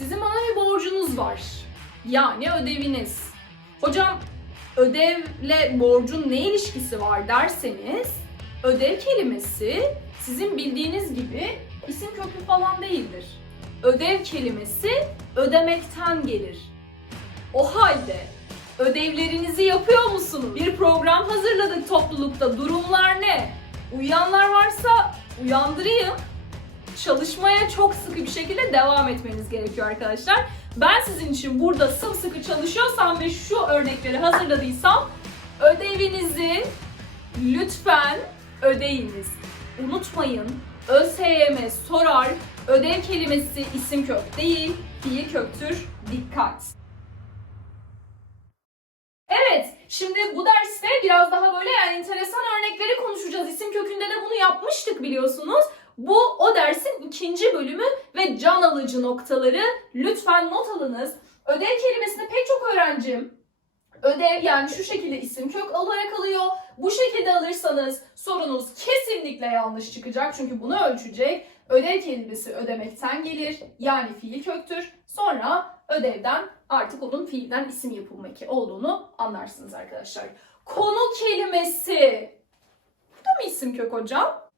Sizin bana bir borcunuz var. Yani ödeviniz. Hocam ödevle borcun ne ilişkisi var derseniz ödev kelimesi sizin bildiğiniz gibi isim kökü falan değildir. Ödev kelimesi ödemekten gelir. O halde ödevlerinizi yapıyor musunuz? Bir program hazırladık toplulukta. Durumlar ne? Uyuyanlar varsa uyandırayım. Çalışmaya çok sıkı bir şekilde devam etmeniz gerekiyor arkadaşlar. Ben sizin için burada sımsıkı çalışıyorsam ve şu örnekleri hazırladıysam ödevinizi lütfen ödeyiniz. Unutmayın ÖSYM sorar ödev kelimesi isim kök değil fiil köktür. Dikkat. Evet, şimdi bu derste biraz daha böyle yani enteresan örnekleri konuşacağız. İsim kökünde de bunu yapmıştık biliyorsunuz. Bu o dersin ikinci bölümü ve can alıcı noktaları. Lütfen not alınız. Ödev kelimesini pek çok öğrencim ödev yani şu şekilde isim kök olarak alıyor. Bu şekilde alırsanız sorunuz kesinlikle yanlış çıkacak. Çünkü bunu ölçecek. Ödev kelimesi ödemekten gelir. Yani fiil köktür. Sonra ödevden artık onun fiilden isim yapılma olduğunu anlarsınız arkadaşlar. Konu kelimesi. Bu da mı isim kök hocam?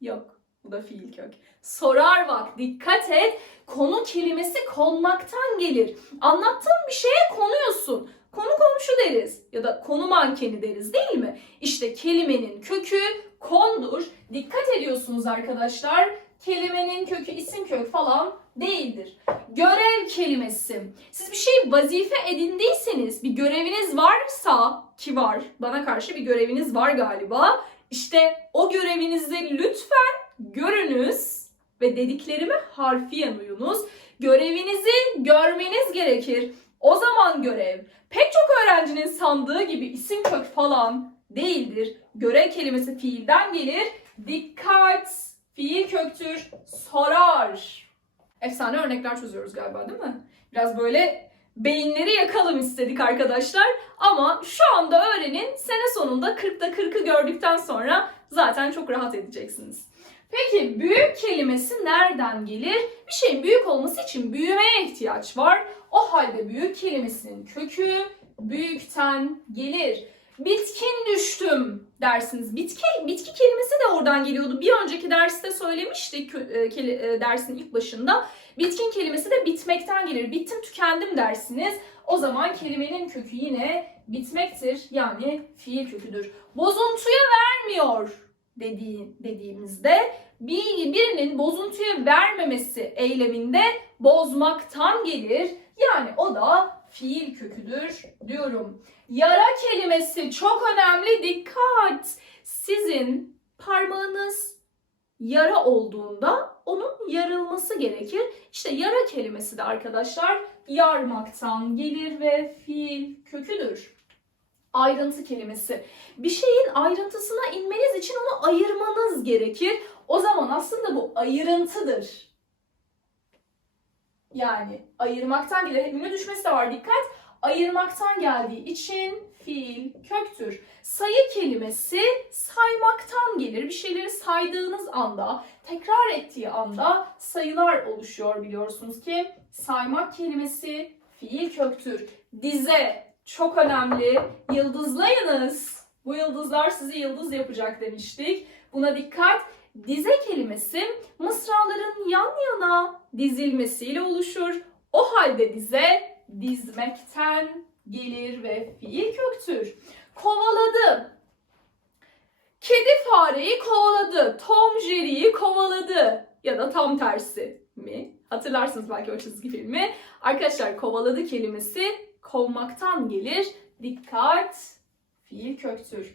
Yok. Bu da fiil kök. Sorar bak dikkat et. Konu kelimesi konmaktan gelir. Anlattığım bir şeye konuyorsun. Konu komşu deriz ya da konu mankeni deriz değil mi? İşte kelimenin kökü kondur. Dikkat ediyorsunuz arkadaşlar. Kelimenin kökü isim kök falan değildir. Görev kelimesi. Siz bir şey vazife edindiyseniz, bir göreviniz varsa ki var, bana karşı bir göreviniz var galiba. İşte o görevinizi lütfen görünüz ve dediklerime harfiyen uyunuz. Görevinizi görmeniz gerekir. O zaman görev pek çok öğrencinin sandığı gibi isim kök falan değildir. Görev kelimesi fiilden gelir. Dikkat! Fiil köktür. Sorar. Efsane örnekler çözüyoruz galiba değil mi? Biraz böyle beyinleri yakalım istedik arkadaşlar. Ama şu anda öğrenin sene sonunda 40'ta 40'ı gördükten sonra zaten çok rahat edeceksiniz. Peki büyük kelimesi nereden gelir? Bir şeyin büyük olması için büyümeye ihtiyaç var. O halde büyük kelimesinin kökü büyükten gelir. Bitkin düştüm dersiniz. Bitki, bitki kelimesi de oradan geliyordu. Bir önceki derste söylemiştik e, e, dersin ilk başında. Bitkin kelimesi de bitmekten gelir. Bittim tükendim dersiniz. O zaman kelimenin kökü yine bitmektir. Yani fiil köküdür. Bozuntuya vermiyor dediği, dediğimizde bir, birinin bozuntuya vermemesi eyleminde bozmaktan gelir. Yani o da fiil köküdür diyorum. Yara kelimesi çok önemli. Dikkat! Sizin parmağınız yara olduğunda onun yarılması gerekir. İşte yara kelimesi de arkadaşlar yarmaktan gelir ve fiil köküdür. Ayrıntı kelimesi. Bir şeyin ayrıntısına inmeniz için onu ayırmanız gerekir. O zaman aslında bu ayrıntıdır. Yani ayırmaktan gelir. Ünlü düşmesi de var dikkat. Ayırmaktan geldiği için fiil köktür. Sayı kelimesi saymaktan gelir. Bir şeyleri saydığınız anda, tekrar ettiği anda sayılar oluşuyor biliyorsunuz ki. Saymak kelimesi fiil köktür. Dize çok önemli. Yıldızlayınız. Bu yıldızlar sizi yıldız yapacak demiştik. Buna dikkat. Dize kelimesi mısraların yan yana dizilmesiyle oluşur. O halde dize dizmekten gelir ve fiil köktür. Kovaladı. Kedi fareyi kovaladı. Tom Jerry'yi kovaladı. Ya da tam tersi mi? Hatırlarsınız belki o çizgi filmi. Arkadaşlar kovaladı kelimesi kovmaktan gelir. Dikkat, fiil köktür.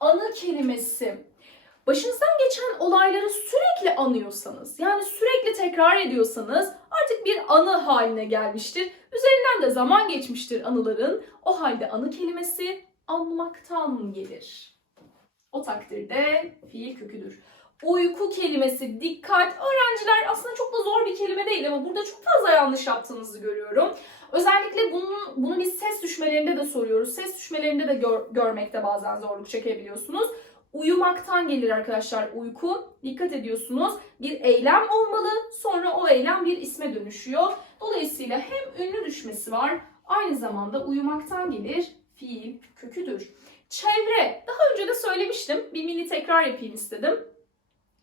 Anı kelimesi. Başınızdan geçen olayları sürekli anıyorsanız, yani sürekli tekrar ediyorsanız artık bir anı haline gelmiştir. Üzerinden de zaman geçmiştir anıların. O halde anı kelimesi anmaktan gelir. O takdirde fiil köküdür. Uyku kelimesi dikkat. Öğrenciler aslında çok da zor bir kelime değil ama burada çok fazla yanlış yaptığınızı görüyorum. Özellikle bunu, bunu biz ses düşmelerinde de soruyoruz. Ses düşmelerinde de gör- görmekte bazen zorluk çekebiliyorsunuz. uyumaktan gelir arkadaşlar uyku. Dikkat ediyorsunuz. Bir eylem olmalı. Sonra o eylem bir isme dönüşüyor. Dolayısıyla hem ünlü düşmesi var. Aynı zamanda uyumaktan gelir. Fiil köküdür. Çevre. Daha önce de söylemiştim. Bir mini tekrar yapayım istedim.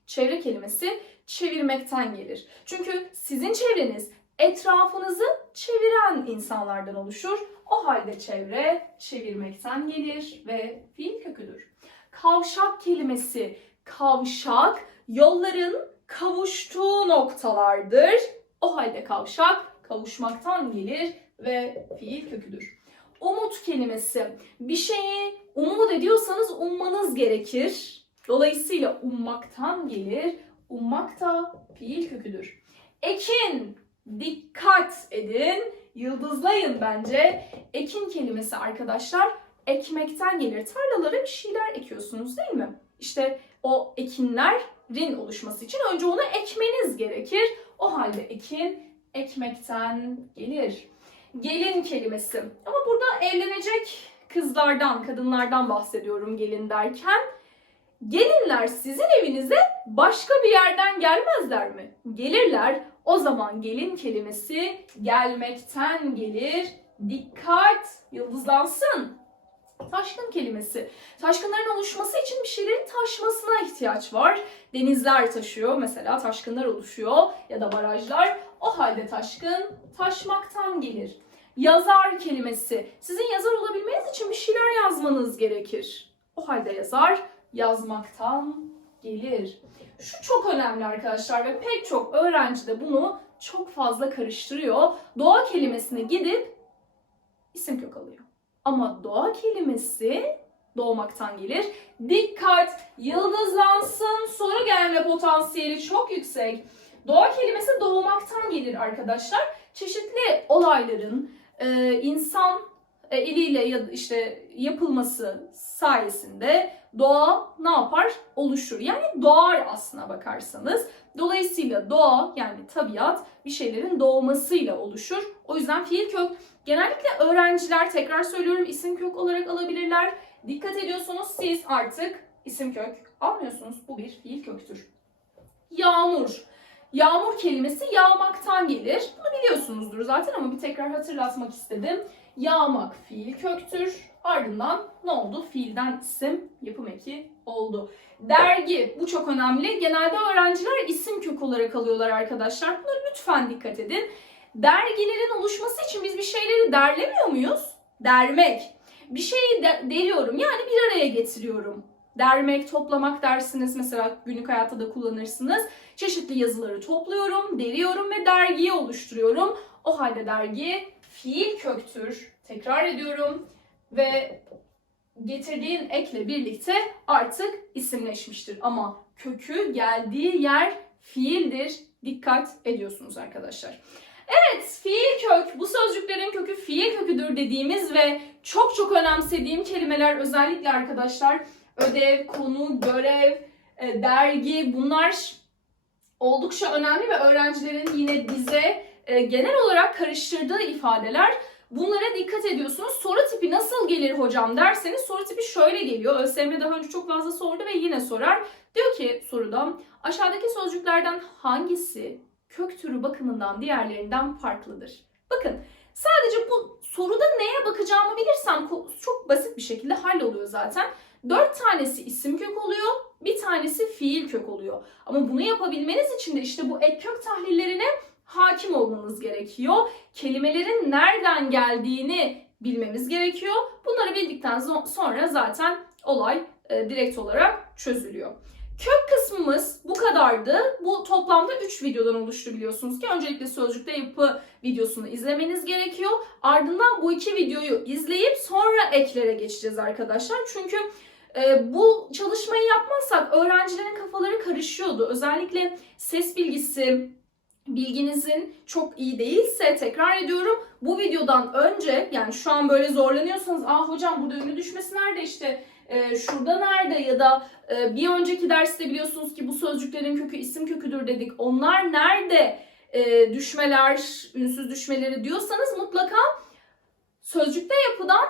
Çevre kelimesi çevirmekten gelir. Çünkü sizin çevreniz etrafınızı çeviren insanlardan oluşur. O halde çevre çevirmekten gelir ve fiil köküdür. Kavşak kelimesi kavşak yolların kavuştuğu noktalardır. O halde kavşak kavuşmaktan gelir ve fiil köküdür. Umut kelimesi bir şeyi umut ediyorsanız ummanız gerekir. Dolayısıyla ummaktan gelir. Ummak da fiil köküdür. Ekin dikkat edin. Yıldızlayın bence. Ekin kelimesi arkadaşlar ekmekten gelir. Tarlalara bir şeyler ekiyorsunuz değil mi? İşte o ekinlerin oluşması için önce onu ekmeniz gerekir. O halde ekin ekmekten gelir. Gelin kelimesi. Ama burada evlenecek kızlardan, kadınlardan bahsediyorum gelin derken. Gelinler sizin evinize başka bir yerden gelmezler mi? Gelirler. O zaman gelin kelimesi gelmekten gelir. Dikkat, yıldızlansın. Taşkın kelimesi. Taşkınların oluşması için bir şeylerin taşmasına ihtiyaç var. Denizler taşıyor mesela taşkınlar oluşuyor ya da barajlar. O halde taşkın taşmaktan gelir. Yazar kelimesi. Sizin yazar olabilmeniz için bir şeyler yazmanız gerekir. O halde yazar yazmaktan gelir. Şu çok önemli arkadaşlar ve pek çok öğrenci de bunu çok fazla karıştırıyor. Doğa kelimesine gidip isim kök alıyor. Ama doğa kelimesi doğmaktan gelir. Dikkat! Yıldızlansın. Soru gelme potansiyeli çok yüksek. Doğa kelimesi doğmaktan gelir arkadaşlar. Çeşitli olayların e, insan eliyle ya işte yapılması sayesinde doğa ne yapar? Oluşur. Yani doğar aslına bakarsanız. Dolayısıyla doğa yani tabiat bir şeylerin doğmasıyla oluşur. O yüzden fiil kök genellikle öğrenciler tekrar söylüyorum isim kök olarak alabilirler. Dikkat ediyorsunuz siz artık isim kök almıyorsunuz. Bu bir fiil köktür. Yağmur. Yağmur kelimesi yağmaktan gelir. Bunu biliyorsunuzdur zaten ama bir tekrar hatırlatmak istedim. Yağmak fiil köktür. Ardından ne oldu? Fiilden isim yapım eki oldu. Dergi bu çok önemli. Genelde öğrenciler isim kök olarak alıyorlar arkadaşlar. Buna lütfen dikkat edin. Dergilerin oluşması için biz bir şeyleri derlemiyor muyuz? Dermek. Bir şeyi de- deriyorum yani bir araya getiriyorum. Dermek, toplamak dersiniz mesela günlük hayatta da kullanırsınız. Çeşitli yazıları topluyorum, deriyorum ve dergiyi oluşturuyorum. O halde dergi fiil köktür. Tekrar ediyorum ve getirdiğin ekle birlikte artık isimleşmiştir. Ama kökü geldiği yer fiildir. Dikkat ediyorsunuz arkadaşlar. Evet, fiil kök, bu sözcüklerin kökü fiil köküdür dediğimiz ve çok çok önemsediğim kelimeler özellikle arkadaşlar ödev, konu, görev, e, dergi bunlar oldukça önemli ve öğrencilerin yine bize e, genel olarak karıştırdığı ifadeler. Bunlara dikkat ediyorsunuz. Soru tipi nasıl gelir hocam derseniz soru tipi şöyle geliyor. ÖSYM daha önce çok fazla sordu ve yine sorar. Diyor ki soruda aşağıdaki sözcüklerden hangisi kök türü bakımından diğerlerinden farklıdır? Bakın sadece bu soruda neye bakacağımı bilirsem çok basit bir şekilde halloluyor zaten. Dört tanesi isim kök oluyor, bir tanesi fiil kök oluyor. Ama bunu yapabilmeniz için de işte bu ek kök tahlillerine hakim olmanız gerekiyor. Kelimelerin nereden geldiğini bilmemiz gerekiyor. Bunları bildikten sonra zaten olay e, direkt olarak çözülüyor. Kök kısmımız bu kadardı. Bu toplamda 3 videodan oluştu biliyorsunuz ki. Öncelikle sözcükte yapı videosunu izlemeniz gerekiyor. Ardından bu iki videoyu izleyip sonra eklere geçeceğiz arkadaşlar. Çünkü e, bu çalışmayı yapmazsak öğrencilerin kafaları karışıyordu. Özellikle ses bilgisi, bilginizin çok iyi değilse tekrar ediyorum. Bu videodan önce yani şu an böyle zorlanıyorsanız ah hocam burada ünlü düşmesi nerede? işte e, şurada nerede? ya da e, bir önceki derste biliyorsunuz ki bu sözcüklerin kökü isim köküdür dedik. Onlar nerede e, düşmeler ünsüz düşmeleri? diyorsanız mutlaka sözcükte yapıdan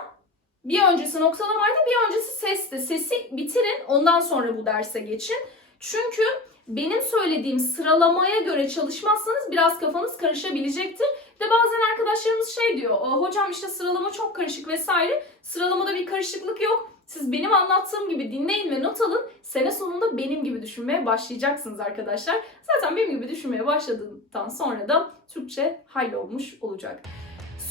Bir öncesi noktalamaydı, bir öncesi sesti. Sesi bitirin, ondan sonra bu derse geçin. Çünkü benim söylediğim sıralamaya göre çalışmazsanız biraz kafanız karışabilecektir. Bir de bazen arkadaşlarımız şey diyor, "Aa, hocam işte sıralama çok karışık vesaire. Sıralamada bir karışıklık yok. Siz benim anlattığım gibi dinleyin ve not alın. Sene sonunda benim gibi düşünmeye başlayacaksınız arkadaşlar. Zaten benim gibi düşünmeye başladıktan sonra da Türkçe hallolmuş olacak.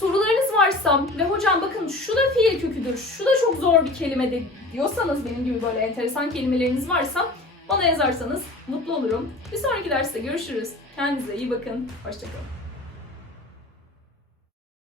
Sorularınız varsa ve hocam bakın şu da fiil köküdür, şu da çok zor bir kelime de diyorsanız benim gibi böyle enteresan kelimeleriniz varsa bana yazarsanız mutlu olurum. Bir sonraki derste görüşürüz. Kendinize iyi bakın. Hoşçakalın.